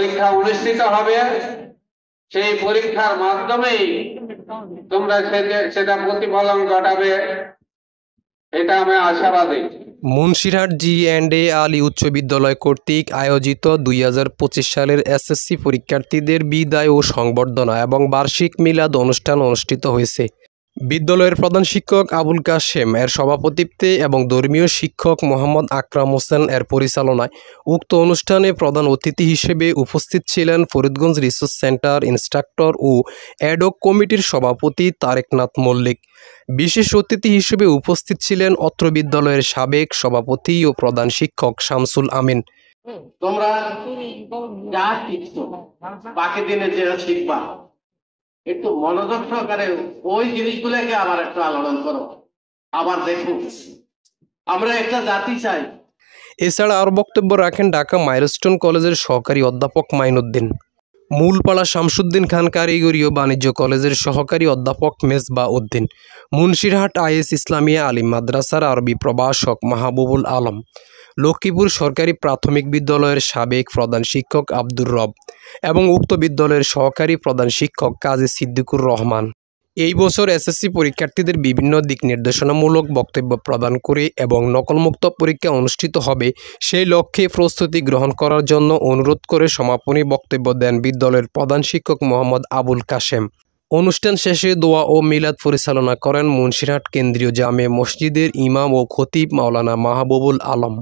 পরীক্ষা অনুষ্ঠিত হবে, সেই পরীক্ষার মাধ্যমেই তোমরা সেটা প্রতিফলন ঘটাবে, এটা আমি আশাবাদী। মুন্সিরহাট জি&এ আলী উচ্চ বিদ্যালয় কর্তৃক আয়োজিত 2025 সালের এসএসসি পরীক্ষার্থীদের বিদায় ও সংবর্ধনা এবং বার্ষিক মিলাদ অনুষ্ঠান অনুষ্ঠিত হয়েছে। বিদ্যালয়ের প্রধান শিক্ষক আবুল কাশেম এর সভাপতিত্বে এবং ধর্মীয় শিক্ষক মোহাম্মদ আকরাম হোসেন এর পরিচালনায় উক্ত অনুষ্ঠানে প্রধান অতিথি হিসেবে উপস্থিত ছিলেন ফরিদগঞ্জ রিসোর্স সেন্টার ইনস্ট্রাক্টর ও অ্যাডহক কমিটির সভাপতি তারেকনাথ মল্লিক। বিশেষ অতিথি হিসেবে উপস্থিত ছিলেন অত্র বিদ্যালয়ের সাবেক সভাপতি ও প্রধান শিক্ষক শামসুল আমিন। তোমরা যা শিখছো বাকি দিনে যেটা শিখবা একটু মনোযোগ সহকারে ওই জিনিসগুলোকে আবার একটু আলোড়ন করো, আবার দেখো। আমরা একটা জাতি চাই। এছাড়া আরও বক্তব্য রাখেন ঢাকা মাইলস্টোন কলেজের সহকারী অধ্যাপক মাইনুদ্দিন, মূলপাড়া শামসুদ্দিন খান কারিগরি ও বাণিজ্য কলেজের সহকারী অধ্যাপক মেজবা উদ্দিন, মুন্সিরহাট আইএস ইসলামিয়া আলিম মাদ্রাসার আরবি প্রভাষক মাহবুবুল আলম, লক্ষ্মীপুর সরকারি প্রাথমিক বিদ্যালয়ের সাবেক প্রধান শিক্ষক আব্দুর রব এবং উক্ত বিদ্যালয়ের সহকারী প্রধান শিক্ষক কাজী সিদ্দিকুর রহমান এই বছর এসএসসি পরীক্ষার্থীদের বিভিন্ন দিক নির্দেশনামূলক বক্তব্য প্রদান করে এবং নকলমুক্ত পরীক্ষা অনুষ্ঠিত হবে সেই লক্ষ্যে প্রস্তুতি গ্রহণ করার জন্য অনুরোধ করে সমাপনী বক্তব্য দেন বিদ্যালয়ের প্রধান শিক্ষক মোহাম্মদ আবুল কাশেম। অনুষ্ঠান শেষে দোয়া ও মিলাদ পরিচালনা করেন মুন্সিরহাট কেন্দ্রীয় জামে মসজিদের ইমাম ও খতিব মাওলানা মাহবুবুল আলম।